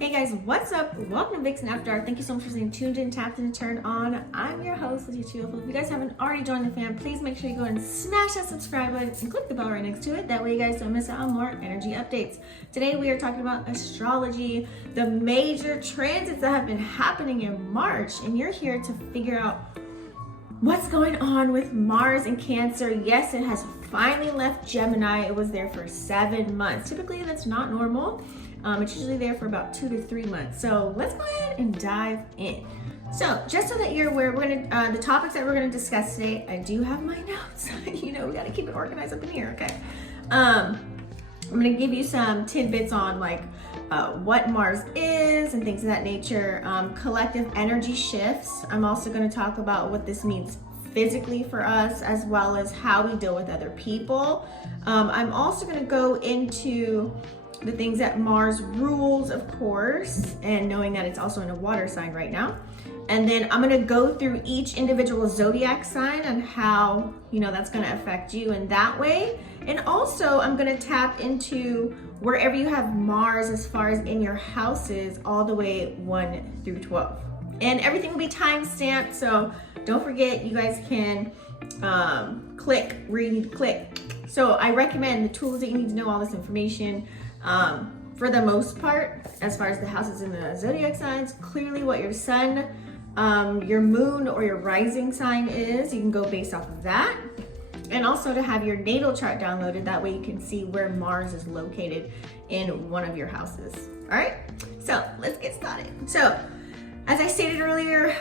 Hey guys, what's up? Welcome to Vixen After Dark. Thank you so much for staying tuned in, tapped in, and turned on. I'm your host, Lydia Chiofalo. If you guys haven't already joined the fam, please make sure you go and smash that subscribe button and click the bell right next to it. That way you guys don't miss out on more energy updates. Today we are talking about astrology, the major transits that have been happening in March, and you're here to figure out what's going on with Mars and Cancer. Yes, it has finally left Gemini. It was there for 7 months. Typically, that's not normal. It's usually there for about 2 to 3 months. So let's go ahead and dive in. So just so that you're aware, we're gonna the topics that we're gonna discuss today. I do have my notes. You know, we gotta keep it organized up in here. Okay. I'm gonna give you some tidbits on like what Mars is and things of that nature. Collective energy shifts. I'm also gonna talk about what this means physically for us, as well as how we deal with other people. I'm also gonna go into the things that Mars rules, of course, and knowing that it's also in a water sign right now. And then I'm gonna go through each individual zodiac sign and how, that's gonna affect you in that way. And also I'm gonna tap into wherever you have Mars as far as in your houses, all the way 1 through 12. And everything will be time stamped, so don't forget you guys can click where you need to click. So I recommend the tools that you need to know all this information. For the most part, as far as the houses in the zodiac signs, clearly what your sun, your moon, or your rising sign is, you can go based off of that. And also to have your natal chart downloaded, that way you can see where Mars is located in one of your houses. All right, so let's get started. So as I stated earlier,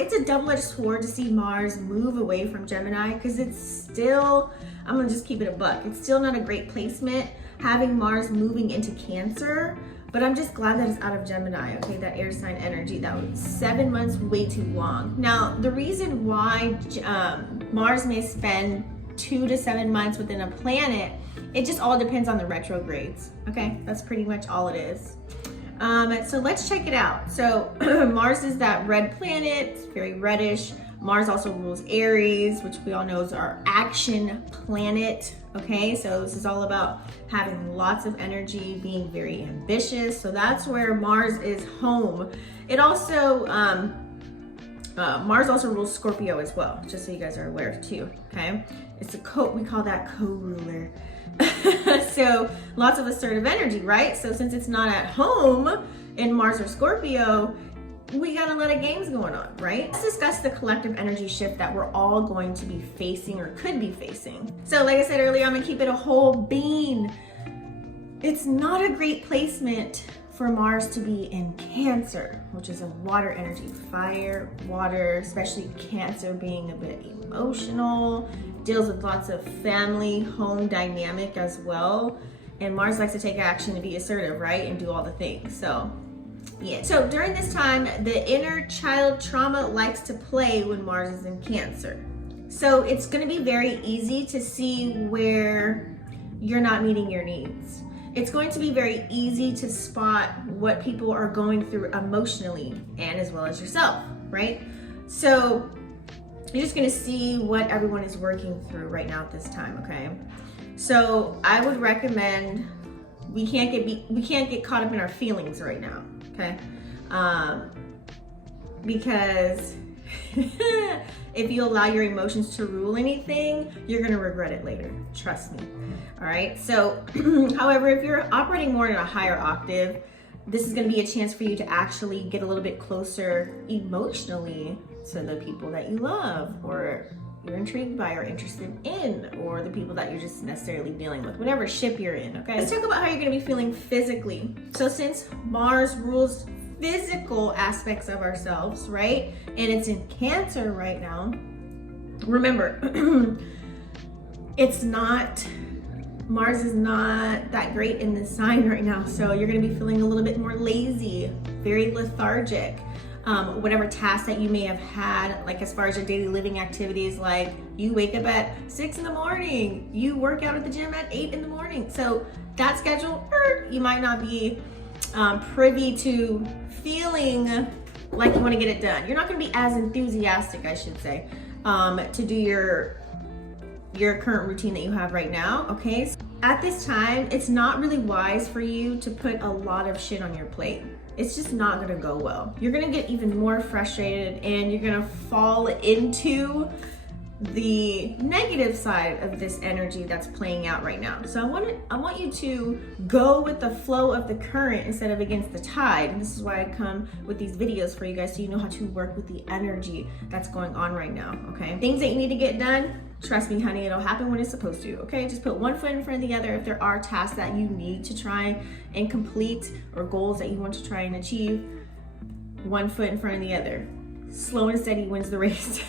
it's a double-edged sword to see Mars move away from Gemini, because it's still, I'm gonna just keep it a buck, it's still not a great placement having Mars moving into Cancer, but I'm just glad that it's out of Gemini, okay, that air sign energy. That was 7 months, way too long. Now, the reason why Mars may spend 2 to 7 months within a planet, it just all depends on the retrogrades, okay? That's pretty much all it is. So let's check it out. So Mars is that red planet, it's very reddish. Mars also rules Aries, which we all know is our action planet. Okay, so this is all about having lots of energy, being very ambitious. So that's where Mars is home. It also, Mars also rules Scorpio as well, just so you guys are aware too, okay? It's we call that co-ruler. So lots of assertive energy, right? So since it's not at home in Mars or Scorpio, we got a lot of games going on, right? Let's discuss the collective energy shift that we're all going to be facing or could be facing. So like I said earlier, I'm gonna keep it a whole bean. It's not a great placement for Mars to be in Cancer, which is a water energy, fire, water, especially Cancer being a bit emotional, deals with lots of family, home dynamic as well. And Mars likes to take action and be assertive, right? And do all the things, so. Yeah. So during this time, the inner child trauma likes to play when Mars is in Cancer. So it's going to be very easy to see where you're not meeting your needs. It's going to be very easy to spot what people are going through emotionally and as well as yourself, right? So you're just going to see what everyone is working through right now at this time, okay? So I would recommend we can't get caught up in our feelings right now. Okay, because if you allow your emotions to rule anything, you're gonna regret it later, trust me. All right, so however, if you're operating more in a higher octave, this is gonna be a chance for you to actually get a little bit closer emotionally to the people that you love, or you're intrigued by or interested in, or the people that you're just necessarily dealing with, whatever ship you're in, okay? Let's talk about how you're gonna be feeling physically. So since Mars rules physical aspects of ourselves, right? And it's in Cancer right now, remember, Mars is not that great in this sign right now. So you're gonna be feeling a little bit more lazy, very lethargic. Whatever tasks that you may have had, like as far as your daily living activities, like you wake up at 6 in the morning, you work out at the gym at 8 in the morning. So that schedule, you might not be privy to feeling like you want to get it done. You're not going to be as enthusiastic, I should say, to do your current routine that you have right now, okay? at this time, it's not really wise for you to put a lot of shit on your plate. It's just not gonna go well. You're gonna get even more frustrated and you're gonna fall into the negative side of this energy that's playing out right now. So I want you to go with the flow of the current instead of against the tide. And this is why I come with these videos for you guys, so you know how to work with the energy that's going on right now, okay? Things that you need to get done, trust me, honey, it'll happen when it's supposed to, okay? Just put one foot in front of the other. If there are tasks that you need to try and complete or goals that you want to try and achieve, one foot in front of the other. Slow and steady wins the race.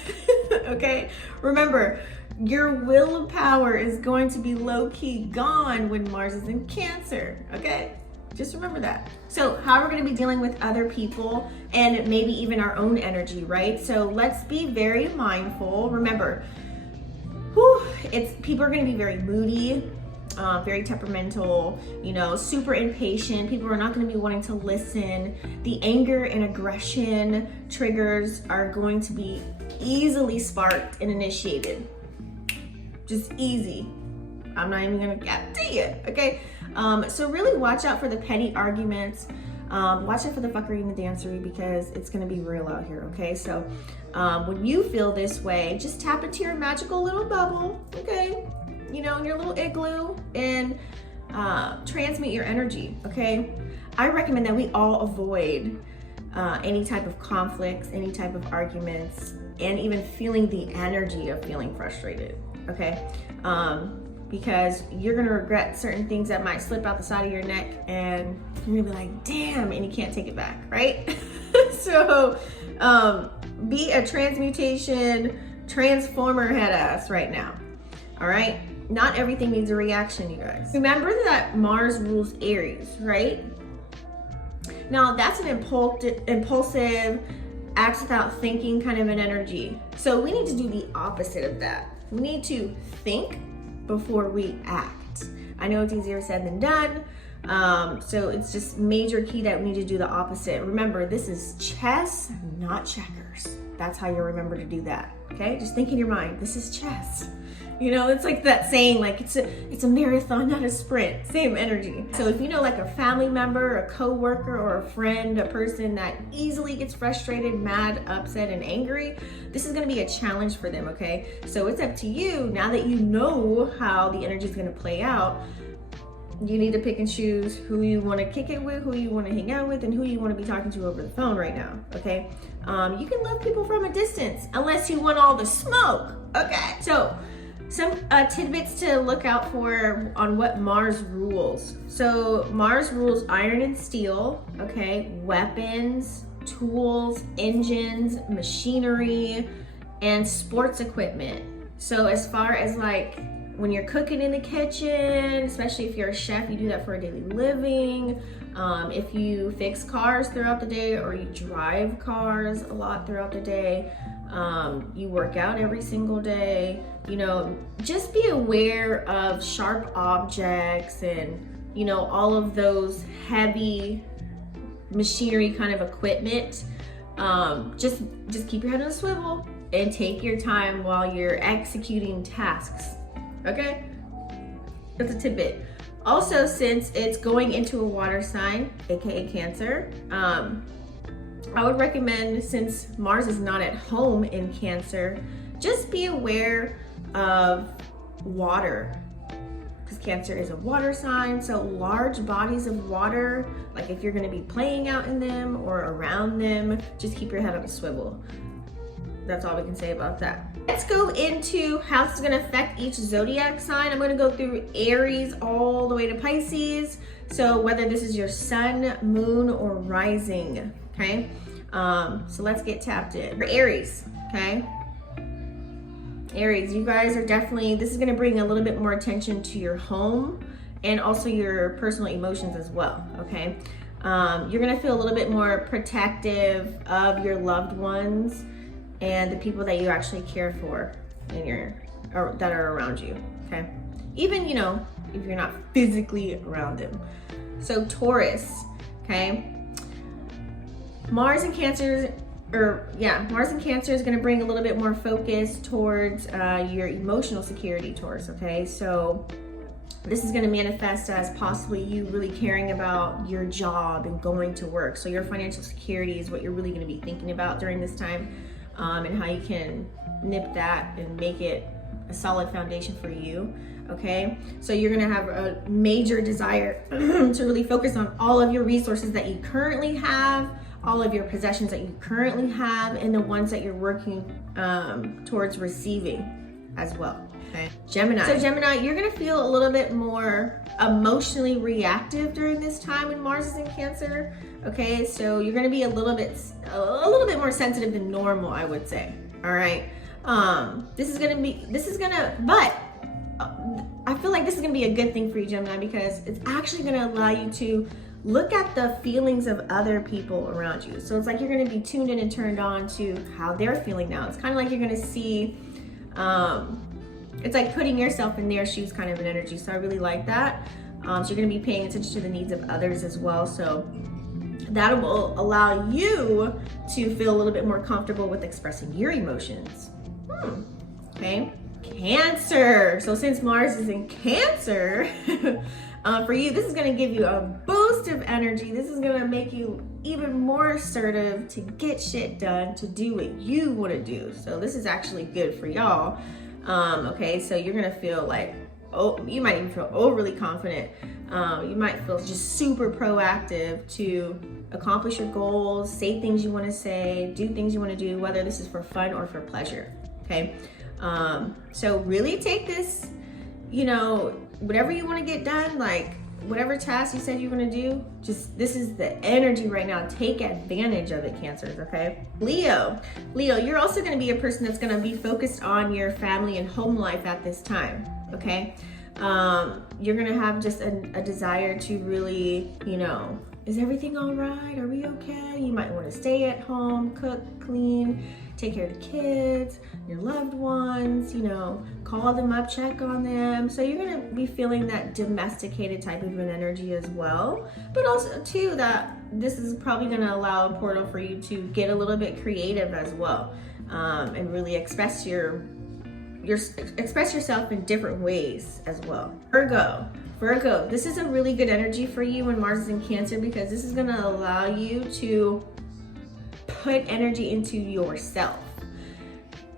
Okay? Remember, your willpower is going to be low-key gone when Mars is in Cancer, okay? Just remember that. So how we're going to be dealing with other people and maybe even our own energy, right? So let's be very mindful. Remember, people are going to be very moody, very temperamental, you know, super impatient. People are not going to be wanting to listen. The anger and aggression triggers are going to be easily sparked and initiated. Just easy. I'm not even going to guarantee it, okay? So really watch out for the petty arguments. Watch out for the fuckery and the dancery, because it's going to be real out here, okay? So when you feel this way, just tap into your magical little bubble, okay? You know, in your little igloo, and transmit your energy, okay? I recommend that we all avoid any type of conflicts, any type of arguments, and even feeling the energy of feeling frustrated, okay? Because you're gonna regret certain things that might slip out the side of your neck, and you're gonna be like, damn, and you can't take it back, right? So be a transformer head ass right now, all right? Not everything needs a reaction, you guys. Remember that Mars rules Aries, right? Now that's an impulsive, acts without thinking kind of an energy. So we need to do the opposite of that. We need to think before we act. I know it's easier said than done. So it's just major key that we need to do the opposite. Remember, this is chess, not checkers. That's how you remember to do that, okay? Just think in your mind, this is chess. You know, it's like that saying, like it's a marathon, not a sprint. Same energy. So if you know like a family member, a coworker, or a friend, a person that easily gets frustrated, mad, upset, and angry, this is gonna be a challenge for them, okay? So it's up to you, now that you know how the energy is gonna play out, you need to pick and choose who you want to kick it with, who you want to hang out with, and who you want to be talking to over the phone right now, okay? You can love people from a distance, unless you want all the smoke, okay? So some tidbits to look out for on what Mars rules. So Mars rules iron and steel, okay? Weapons, tools, engines, machinery, and sports equipment. So as far as like when you're cooking in the kitchen, especially if you're a chef, you do that for a daily living. If you fix cars throughout the day, or you drive cars a lot throughout the day, you work out every single day, you know, just be aware of sharp objects and, you know, all of those heavy machinery kind of equipment. Just keep your head on a swivel and take your time while you're executing tasks, okay? That's a tidbit. Also, since it's going into a water sign, aka Cancer, I would recommend, since Mars is not at home in Cancer, just be aware of water, because Cancer is a water sign. So large bodies of water, like if you're going to be playing out in them or around them, just keep your head on a swivel. That's all we can say about that. Let's go into how this is going to affect each zodiac sign. I'm going to go through Aries all the way to Pisces. So whether this is your sun, moon, or rising, okay? So let's get tapped in. For Aries, okay? Aries, you guys are definitely, this is going to bring a little bit more attention to your home and also your personal emotions as well, okay? You're going to feel a little bit more protective of your loved ones and the people that you actually care for in or that are around you, okay? Even, you know, if you're not physically around them. So Taurus, okay? Mars in Cancer is going to bring a little bit more focus towards your emotional security, Taurus, okay? So This is going to manifest as possibly you really caring about your job and going to work. So your financial security is what you're really going to be thinking about during this time, and how you can nip that and make it a solid foundation for you. Okay, so you're going to have a major desire to really focus on all of your resources that you currently have, all of your possessions that you currently have, and the ones that you're working towards receiving as well. Okay. Gemini. So Gemini, you're gonna feel a little bit more emotionally reactive during this time when Mars is in Cancer. Okay, so you're gonna be a little bit more sensitive than normal, I would say. All right. But I feel like this is gonna be a good thing for you, Gemini, because it's actually gonna allow you to look at the feelings of other people around you. So it's like you're gonna be tuned in and turned on to how they're feeling now. It's kind of like you're gonna see, it's like putting yourself in their shoes kind of an energy. So I really like that. So you're gonna be paying attention to the needs of others as well. So that will allow you to feel a little bit more comfortable with expressing your emotions. Okay, Cancer. So since Mars is in Cancer, for you, this is gonna give you a boost of energy. This is gonna make you even more assertive to get shit done, to do what you wanna do. So this is actually good for y'all. Okay, so you're gonna feel like, you might even feel overly confident. You might feel just super proactive to accomplish your goals, say things you want to say, do things you want to do, whether this is for fun or for pleasure. Okay, so really take this, whatever you want to get done, like whatever task you said you're going to do, this is the energy right now. Take advantage of it, Cancers, okay? Leo, you're also going to be a person that's going to be focused on your family and home life at this time, okay? You're going to have just a desire to really, is everything all right? Are we okay? You might want to stay at home, cook, clean, take care of the kids, your loved ones, call them up, check on them. So you're gonna be feeling that domesticated type of an energy as well. But also too, that this is probably gonna allow a portal for you to get a little bit creative as well, and really express yourself in different ways as well. Virgo, this is a really good energy for you when Mars is in Cancer, because this is gonna allow you to put energy into yourself.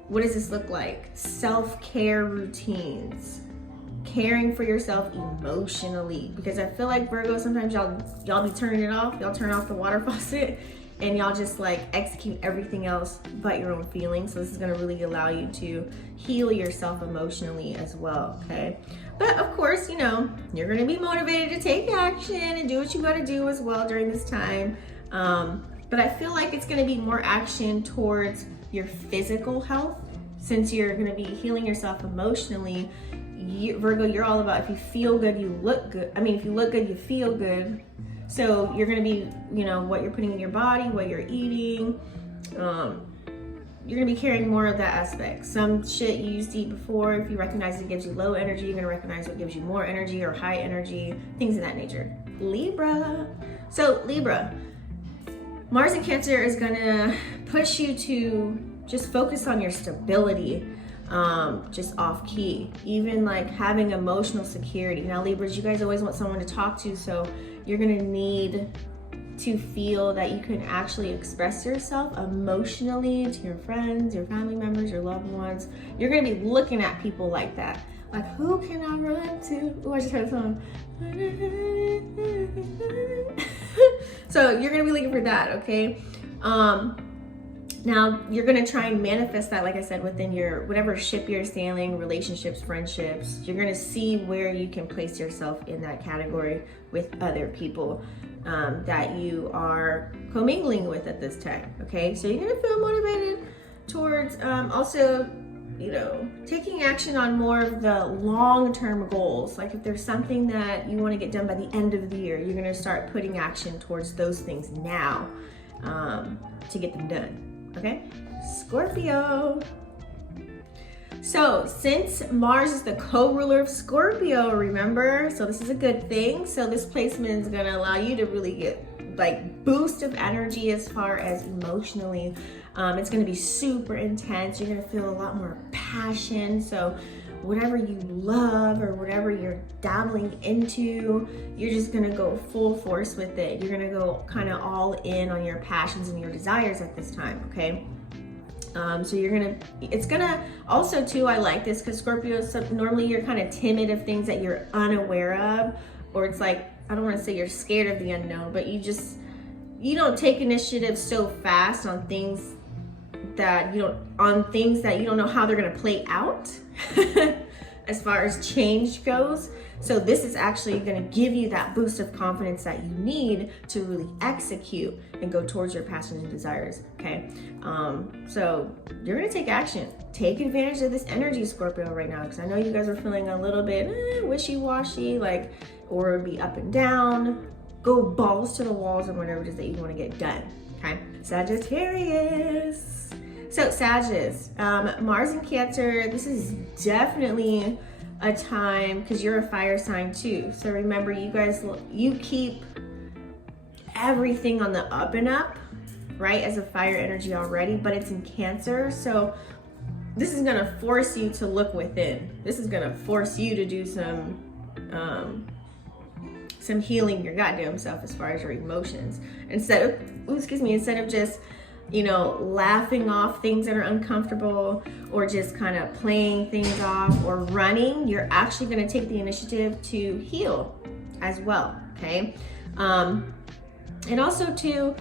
What does this look like? Self-care routines, caring for yourself emotionally, because I feel like Virgo, sometimes y'all be turning it off. Y'all turn off the water faucet and y'all just like execute everything else but your own feelings. So this is going to really allow you to heal yourself emotionally as well. Okay, but of course, you're going to be motivated to take action and do what you got to do as well during this time. But I feel like it's gonna be more action towards your physical health, since you're gonna be healing yourself emotionally. Virgo, you're all about, if you feel good, you look good. If you look good, you feel good. So you're gonna be, what you're putting in your body, what you're eating. You're gonna be carrying more of that aspect. Some shit you used to eat before, if you recognize it gives you low energy, you're gonna recognize what gives you more energy or high energy, things of that nature. Libra. So Libra, Mars in Cancer is gonna push you to just focus on your stability, just off key, even like having emotional security. Now Libras, you guys always want someone to talk to, so you're gonna need to feel that you can actually express yourself emotionally to your friends, your family members, your loved ones. You're gonna be looking at people like that. Like, who can I run to? Oh, I just heard a song. So you're gonna be looking for that, okay? Now you're gonna try and manifest that, like I said, within your whatever ship you're sailing, relationships, friendships. You're gonna see where you can place yourself in that category with other people that you are commingling with at this time, okay? So you're gonna feel motivated towards also, taking action on more of the long-term goals. Like if there's something that you want to get done by the end of the year, you're going to start putting action towards those things now to get them done. Okay? Scorpio. So since Mars is the co-ruler of Scorpio, remember? So this is a good thing. So this placement is going to allow you to really get like boost of energy as far as emotionally. It's going to be super intense. You're going to feel a lot more passion. So whatever you love or whatever you're dabbling into, you're just gonna go full force with it. You're gonna go kind of all in on your passions and your desires at this time, okay? So it's gonna also too, I like this because Scorpio, normally you're kind of timid of things that you're unaware of, or it's like, I don't want to say you're scared of the unknown, but you don't take initiative so fast on things that you don't know how they're going to play out as far as change goes. So this is actually going to give you that boost of confidence that you need to really execute and go towards your passions and desires, okay? So you're going to take action. Take advantage of this energy, Scorpio, right now, because I know you guys are feeling a little bit wishy-washy, like, or be up and down. Go balls to the walls on whatever it is that you want to get done, okay? Sagittarius. So Sagittarius, Mars in Cancer, this is definitely a time, because you're a fire sign too. So remember, you keep everything on the up and up, right? As a fire energy already, but it's in Cancer. So this is gonna force you to look within. This is gonna force you to do some healing your goddamn self as far as your emotions. Instead of just, laughing off things that are uncomfortable or just kind of playing things off or running, you're actually going to take the initiative to heal as well, okay? And also too,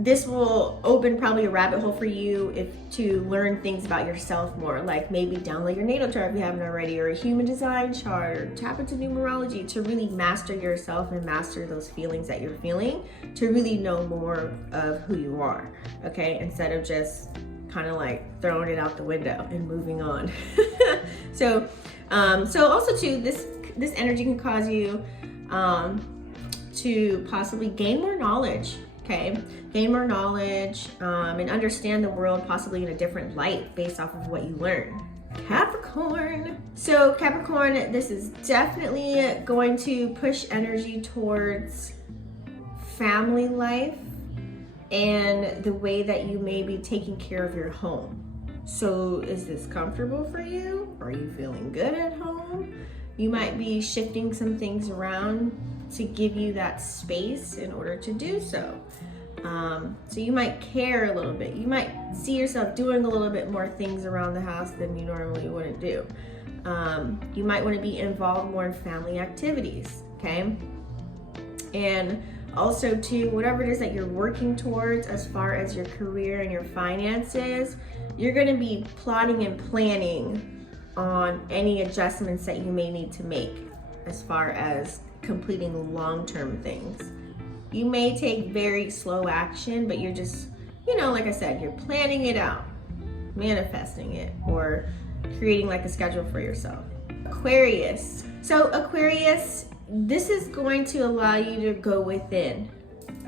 this will open probably a rabbit hole for you to learn things about yourself more, like maybe download your natal chart if you haven't already, or a human design chart, or tap into numerology to really master yourself and master those feelings that you're feeling, to really know more of who you are, okay? Instead of just kind of like throwing it out the window and moving on. So also too, this energy can cause you to possibly gain more knowledge. Okay, gain more knowledge and understand the world possibly in a different light based off of what you learn. Capricorn. So Capricorn, this is definitely going to push energy towards family life and the way that you may be taking care of your home. So is this comfortable for you? Are you feeling good at home? You might be shifting some things around to give you that space in order to do so. So you might care a little bit. You might see yourself doing a little bit more things around the house than you normally wouldn't do. You might want to be involved more in family activities, okay? And also too, whatever it is that you're working towards as far as your career and your finances, you're going to be plotting and planning on any adjustments that you may need to make as far as completing long-term things. You may take very slow action, but you're just, like I said, you're planning it out, manifesting it, or creating like a schedule for yourself. Aquarius. So Aquarius, this is going to allow you to go within,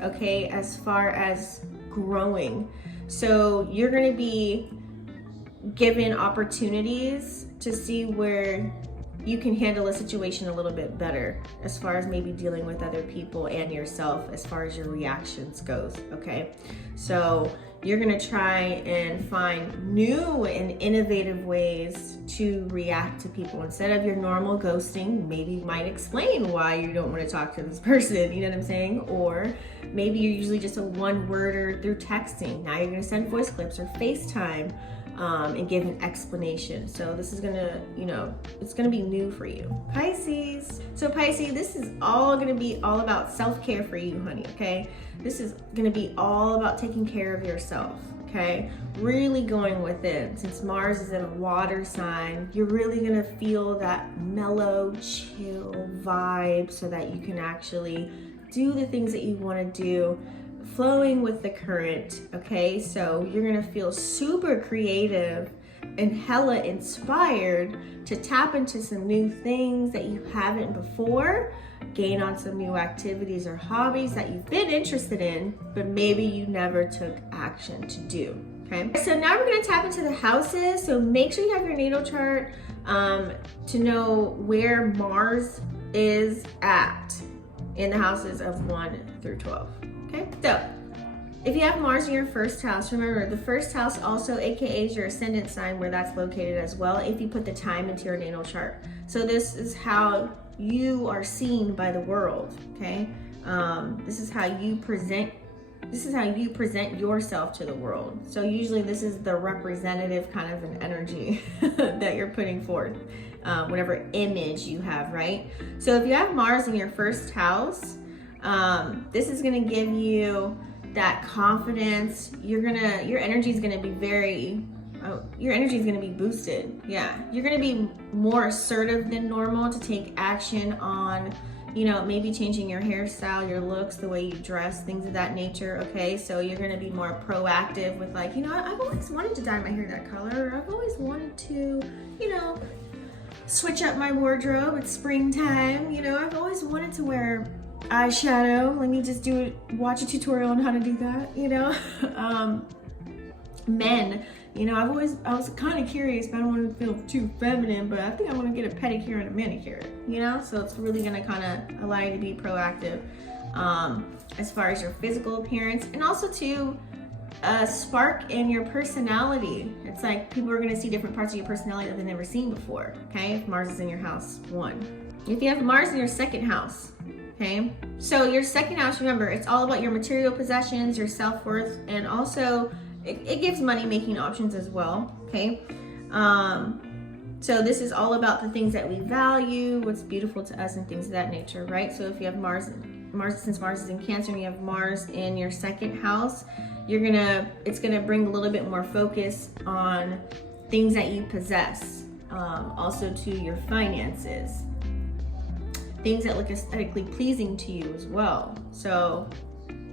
okay, as far as growing. So you're going to be given opportunities to see where you can handle a situation a little bit better as far as maybe dealing with other people and yourself as far as your reactions goes, okay? So you're gonna try and find new and innovative ways to react to people. Instead of your normal ghosting, maybe you might explain why you don't want to talk to this person, you know what I'm saying? Or maybe you're usually just a one-worder through texting. Now you're gonna send voice clips or FaceTime and give an explanation. So this is gonna, it's gonna be new for you. Pisces. So Pisces, this is all gonna be all about self-care for you, honey, okay? This is gonna be all about taking care of yourself, okay? Really going within. Since Mars is in a water sign, you're really gonna feel that mellow, chill vibe so that you can actually do the things that you wanna do, flowing with the current, okay? So you're gonna feel super creative and hella inspired to tap into some new things that you haven't before, gain on some new activities or hobbies that you've been interested in, but maybe you never took action to do, okay? So now we're gonna tap into the houses. So make sure you have your natal chart to know where Mars is at in the houses of 1 through 12. Okay, so If you have Mars in your first house, remember the first house also aka is your ascendant sign, where that's located as well if you put the time into your natal chart. So this is how you are seen by the world, okay? This is how you present yourself to the world. So usually this is the representative kind of an energy that you're putting forth, whatever image you have, right? So if you have Mars in your first house, this is gonna give you that confidence. Your energy is gonna be your energy is gonna be boosted. Yeah, you're gonna be more assertive than normal to take action on, you know, maybe changing your hairstyle, your looks, the way you dress, things of that nature, okay? So you're gonna be more proactive with like, you know, I've always wanted to dye my hair that color, or I've always wanted to, you know, switch up my wardrobe. It's springtime, you know, I've always wanted to wear eyeshadow. Let me just watch a tutorial on how to do that, you know? Men, you know, I was kind of curious, but I don't want to feel too feminine, but I think I want to get a pedicure and a manicure, you know? So it's really going to kind of allow you to be proactive as far as your physical appearance, and also to spark in your personality. It's like people are going to see different parts of your personality that they've never seen before, okay? If Mars is in your house 1. If you have Mars in your second house, okay? So your second house, remember, it's all about your material possessions, your self-worth, and also it gives money-making options as well, okay? So this is all about the things that we value, what's beautiful to us, and things of that nature, right? So if you have Mars, since Mars is in Cancer, and you have Mars in your second house, it's gonna bring a little bit more focus on things that you possess, also to your finances, things that look aesthetically pleasing to you as well. So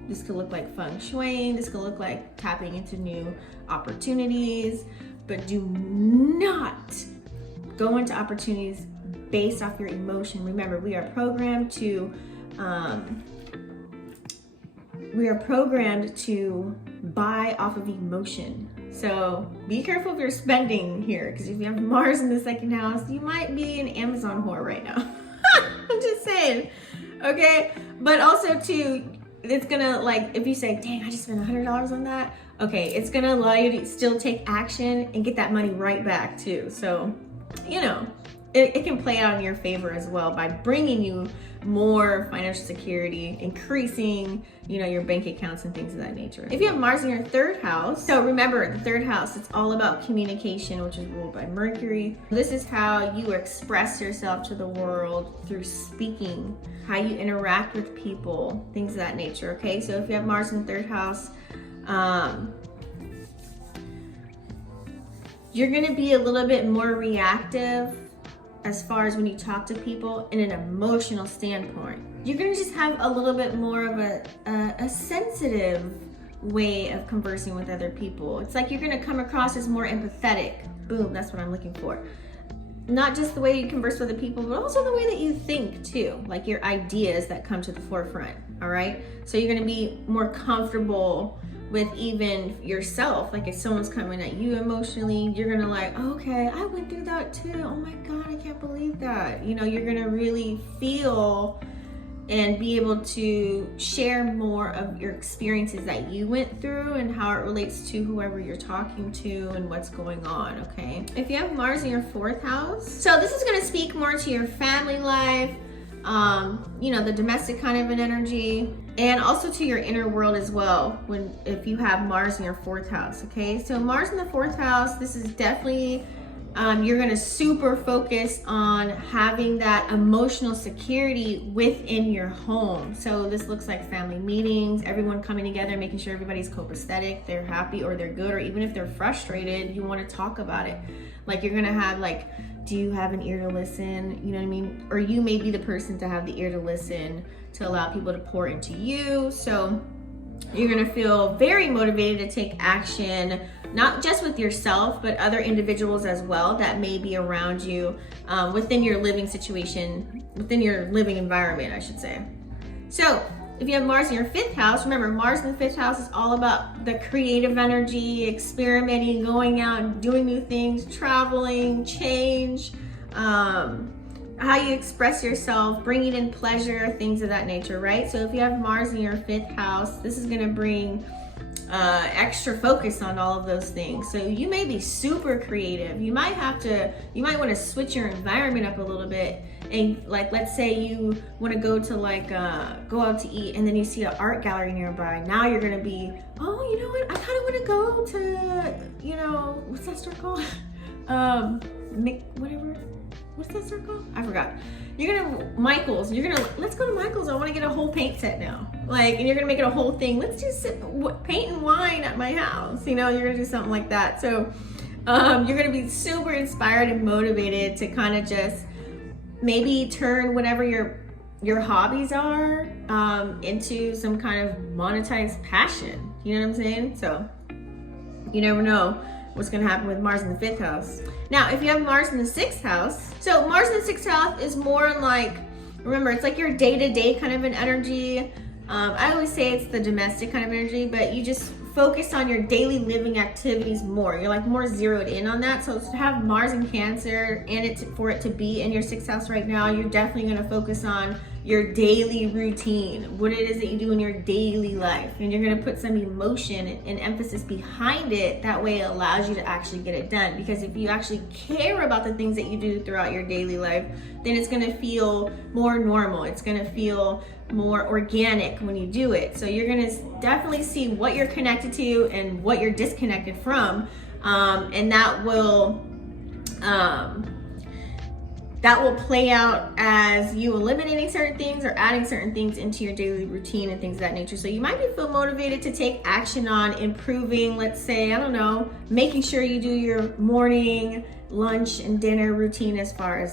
this could look like feng shui, this could look like tapping into new opportunities, but do not go into opportunities based off your emotion. Remember, we are programmed to buy off of emotion. So be careful if you're spending here, because if you have Mars in the second house, you might be an Amazon whore right now. I'm just saying, okay? But also too, it's gonna, like, if you say, dang, I just spent $100 on that, okay, it's gonna allow you to still take action and get that money right back too. So, you know, it can play out in your favor as well by bringing you more financial security, increasing, you know, your bank accounts and things of that nature. If you have Mars in your third house, so remember, the third house, it's all about communication, which is ruled by Mercury. This is how you express yourself to the world through speaking, how you interact with people, things of that nature, okay? So if you have Mars in the third house, you're gonna be a little bit more reactive as far as when you talk to people in an emotional standpoint. You're gonna just have a little bit more of a sensitive way of conversing with other people. It's like you're gonna come across as more empathetic. Boom, that's what I'm looking for. Not just the way you converse with other people, but also the way that you think too, like your ideas that come to the forefront, all right? So you're gonna be more comfortable with even yourself. Like if someone's coming at you emotionally, you're gonna like, oh, okay, I went through that too. Oh my God, I can't believe that. You know, you're gonna really feel and be able to share more of your experiences that you went through and how it relates to whoever you're talking to and what's going on, okay? If you have Mars in your fourth house, so this is gonna speak more to your family life, you know, the domestic kind of an energy, and also to your inner world as well if you have Mars in your fourth house, okay? So Mars in the fourth house, this is definitely, you're gonna super focus on having that emotional security within your home. So this looks like family meetings, everyone coming together, making sure everybody's copacetic, they're happy or they're good, or even if they're frustrated, you wanna talk about it. Like you're gonna have like, do you have an ear to listen? You know what I mean? Or you may be the person to have the ear to listen to allow people to pour into you. So you're gonna feel very motivated to take action, not just with yourself, but other individuals as well that may be around you within your living situation, within your living environment, I should say. So if you have Mars in your fifth house, remember Mars in the fifth house is all about the creative energy, experimenting, going out and doing new things, traveling, change, how you express yourself, bringing in pleasure, things of that nature, right? So if you have Mars in your 5th house, this is going to bring extra focus on all of those things. So you may be super creative. You might want to switch your environment up a little bit. And like, let's say you want to go to go out to eat, and then you see an art gallery nearby. Now you're going to be, oh, you know what? I kind of want to go to, what's that store called? What's that store called? I forgot. Michael's. Let's go to Michael's. I want to get a whole paint set now. And you're gonna make it a whole thing. Let's just paint and wine at my house. You're gonna do something like that. So you're gonna be super inspired and motivated to kind of just maybe turn whatever your hobbies are into some kind of monetized passion. You know what I'm saying? So you never know what's going to happen with Mars in the 5th house. Now, if you have Mars in the 6th house, so Mars in the 6th house is more remember, it's like your day-to-day kind of an energy. I always say it's the domestic kind of energy, but you just focus on your daily living activities more. You're more zeroed in on that. So to have Mars in Cancer and for it to be in your 6th house right now, you're definitely going to focus on your daily routine, what it is that you do in your daily life, and you're going to put some emotion and emphasis behind it. That way it allows you to actually get it done, because if you actually care about the things that you do throughout your daily life, then it's going to feel more normal. It's going to feel more organic when you do it. So you're going to definitely see what you're connected to and what you're disconnected from, and that will play out as you eliminating certain things or adding certain things into your daily routine and things of that nature. So you might feel motivated to take action on improving, let's say, I don't know, making sure you do your morning, lunch, and dinner routine as far as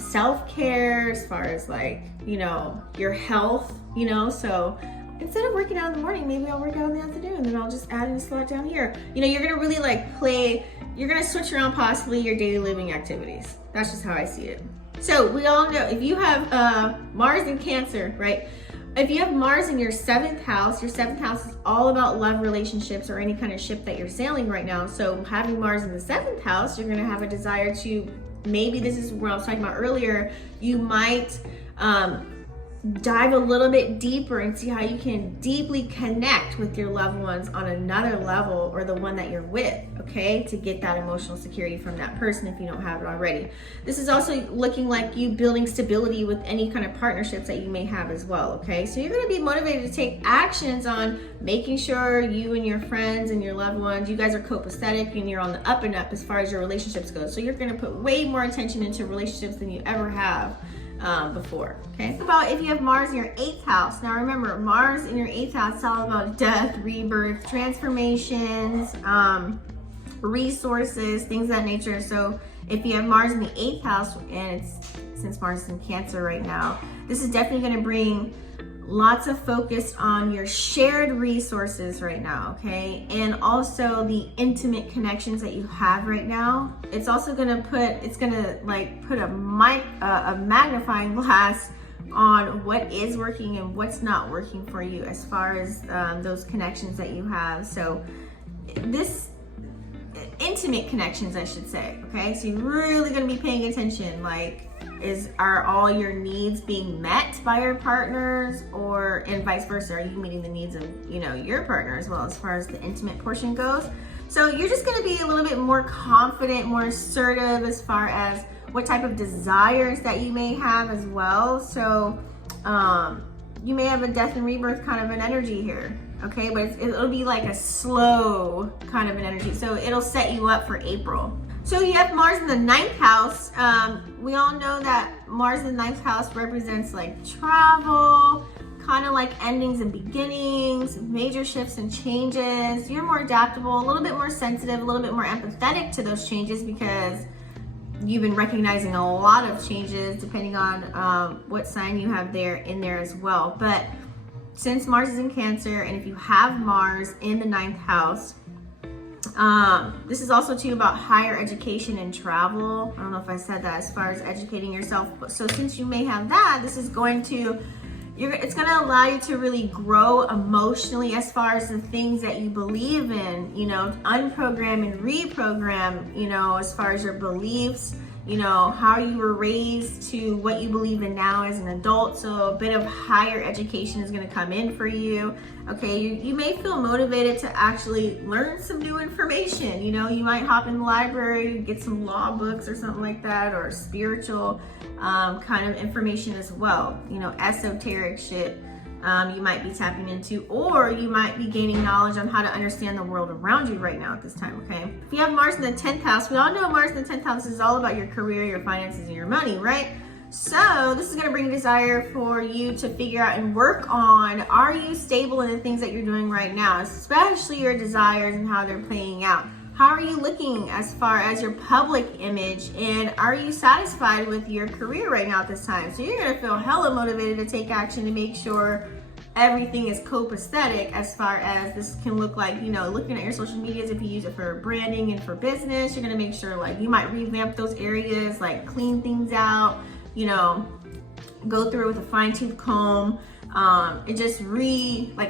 self-care, as far as your health, so instead of working out in the morning, maybe I'll work out in the afternoon, and then I'll just add in a slot down here. You're gonna really you're gonna switch around possibly your daily living activities. That's just how I see it. So we all know, if you have Mars in Cancer, right? If you have Mars in your 7th house, your 7th house is all about love, relationships, or any kind of ship that you're sailing right now. So having Mars in the 7th house, you're gonna have a desire to, maybe this is what I was talking about earlier, you might dive a little bit deeper and see how you can deeply connect with your loved ones on another level, or the one that you're with, okay, to get that emotional security from that person if you don't have it already. This is also looking like you building stability with any kind of partnerships that you may have as well, okay? So you're going to be motivated to take actions on making sure you and your friends and your loved ones, you guys are copacetic and you're on the up and up as far as your relationships go. So you're going to put way more attention into relationships than you ever have before, okay? About if you have Mars in your 8th house. Now remember, Mars in your 8th house is all about death, rebirth, transformations, resources, things of that nature. So if you have Mars in the 8th house, and since Mars is in Cancer right now, this is definitely going to bring lots of focus on your shared resources right now, okay? And also the intimate connections that you have right now. It's also gonna put a magnifying glass on what is working and what's not working for you as far as those connections that you have. So this intimate connections, I should say, okay? So you're really gonna be paying attention, are all your needs being met by your partners, and vice versa? Are you meeting the needs of, your partner as well as far as the intimate portion goes? So you're just going to be a little bit more confident, more assertive as far as what type of desires that you may have as well. So you may have a death and rebirth kind of an energy here, okay? But it'll be like a slow kind of an energy. So it'll set you up for April. So you have Mars in the 9th house. We all know that Mars in the 9th house represents travel, kind of endings and beginnings, major shifts and changes. You're more adaptable, a little bit more sensitive, a little bit more empathetic to those changes, because you've been recognizing a lot of changes depending on what sign you have in there as well. But since Mars is in Cancer, and if you have Mars in the 9th house, this is also too about higher education and travel. I don't know if I said that as far as educating yourself. So since you may have that, this is going to, it's going to allow you to really grow emotionally as far as the things that you believe in, unprogram and reprogram, as far as your beliefs you know, how you were raised to what you believe in now as an adult. So a bit of higher education is going to come in for you. Okay, you may feel motivated to actually learn some new information. You know, you might hop in the library, get some law books or something like that, or spiritual kind of information as well. You know, esoteric shit. You might be tapping into, or you might be gaining knowledge on how to understand the world around you right now at this time, okay? If you have Mars in the 10th house, we all know Mars in the 10th house is all about your career, your finances, and your money, right? So this is going to bring a desire for you to figure out and work on, are you stable in the things that you're doing right now, especially your desires and how they're playing out? How are you looking as far as your public image, and are you satisfied with your career right now at this time? So you're gonna feel hella motivated to take action to make sure everything is copacetic as far as this can look like, you know, looking at your social medias. If you use it for branding and for business, you're gonna make sure like you might revamp those areas, like clean things out, you know, go through it with a fine-tooth comb. And just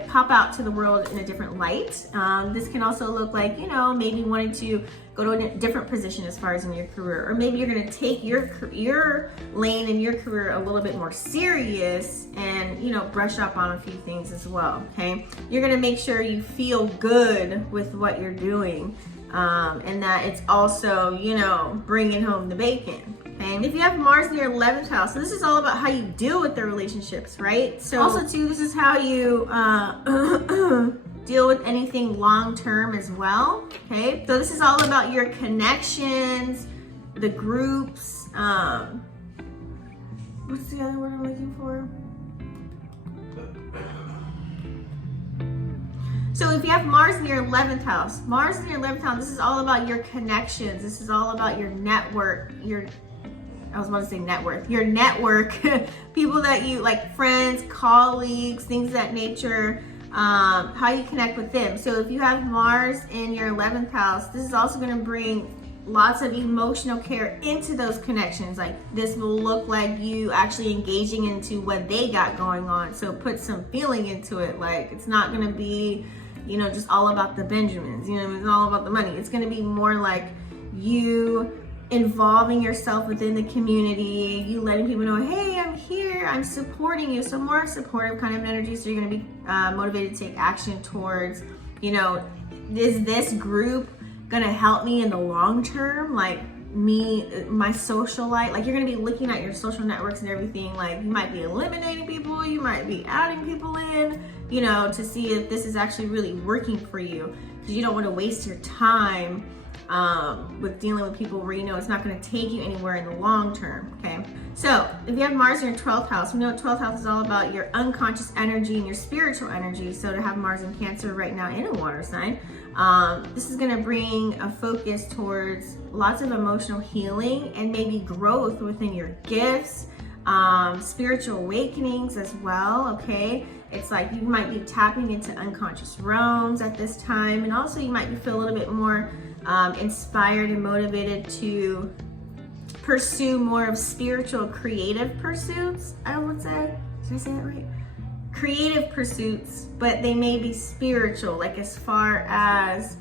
pop out to the world in a different light. This can also look like, you know, maybe wanting to go to a different position as far as in your career, or maybe you're going to take your lane in your career a little bit more serious and, you know, brush up on a few things as well. Okay, you're going to make sure you feel good with what you're doing, and that it's also, you know, bringing home the bacon. Okay. If you have Mars in your 11th house, so this is all about how you deal with the relationships, right? So also too, this is how you deal with anything long-term as well, okay? So this is all about your connections, the groups, what's the other word I'm looking for? So if you have Mars in your 11th house, this is all about your connections. This is all about your network, your network, people that you like, friends, colleagues, things of that nature, how you connect with them. So if you have Mars in your 11th house, this is also going to bring lots of emotional care into those connections. Like this will look like you actually engaging into what they got going on. So put some feeling into it. Like it's not going to be, you know, just all about the Benjamins, you know, it's all about the money. It's going to be more like you involving yourself within the community, you letting people know, hey, I'm here, I'm supporting you. So more supportive kind of energy. So you're going to be motivated to take action towards, you know, is this group going to help me in the long term? Like me, my social life, like you're going to be looking at your social networks and everything. Like you might be eliminating people, you might be adding people in, you know, to see if this is actually really working for you, because you don't want to waste your time with dealing with people where you know it's not going to take you anywhere in the long term. Okay, so if you have Mars in your 12th house, we know 12th house is all about your unconscious energy and your spiritual energy. So to have Mars in Cancer right now in a water sign, this is going to bring a focus towards lots of emotional healing and maybe growth within your gifts, spiritual awakenings as well. Okay, it's like you might be tapping into unconscious realms at this time, and also you might feel a little bit more inspired and motivated to pursue more of spiritual creative pursuits. I would say, did I say that right? Creative pursuits, but they may be spiritual, like as far as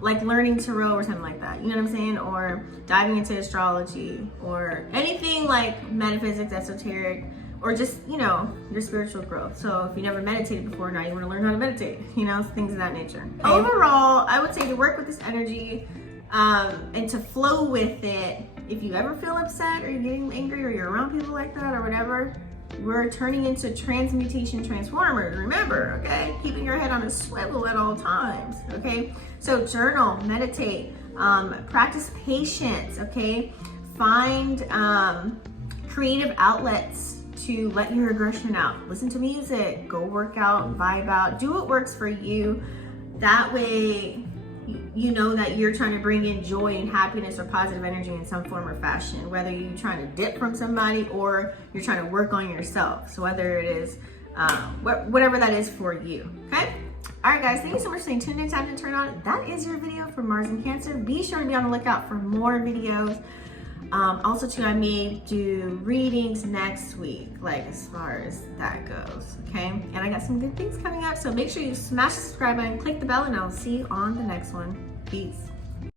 like learning tarot or something like that, you know what I'm saying? Or diving into astrology or anything like metaphysics, esoteric, or just, you know, your spiritual growth. So if you never meditated before, now you want to learn how to meditate, you know, things of that nature. Overall, I would say to work with this energy and to flow with it. If you ever feel upset or you're getting angry or you're around people like that or whatever, we're turning into transmutation transformers, remember, okay? Keeping your head on a swivel at all times, okay? So journal, meditate, practice patience, okay? Find creative outlets to let your aggression out. Listen to music, go work out, vibe out, do what works for you. That way, you know that you're trying to bring in joy and happiness or positive energy in some form or fashion, whether you're trying to dip from somebody or you're trying to work on yourself. So whether it is, whatever that is for you, okay? All right, guys, thank you so much for staying tuned in. Time to turn on. That is your video for Mars in Cancer. Be sure to be on the lookout for more videos. Also too, I may do readings next week, like as far as that goes, okay? And I got some good things coming up, so make sure you smash the subscribe button, click the bell, and I'll see you on the next one. Peace.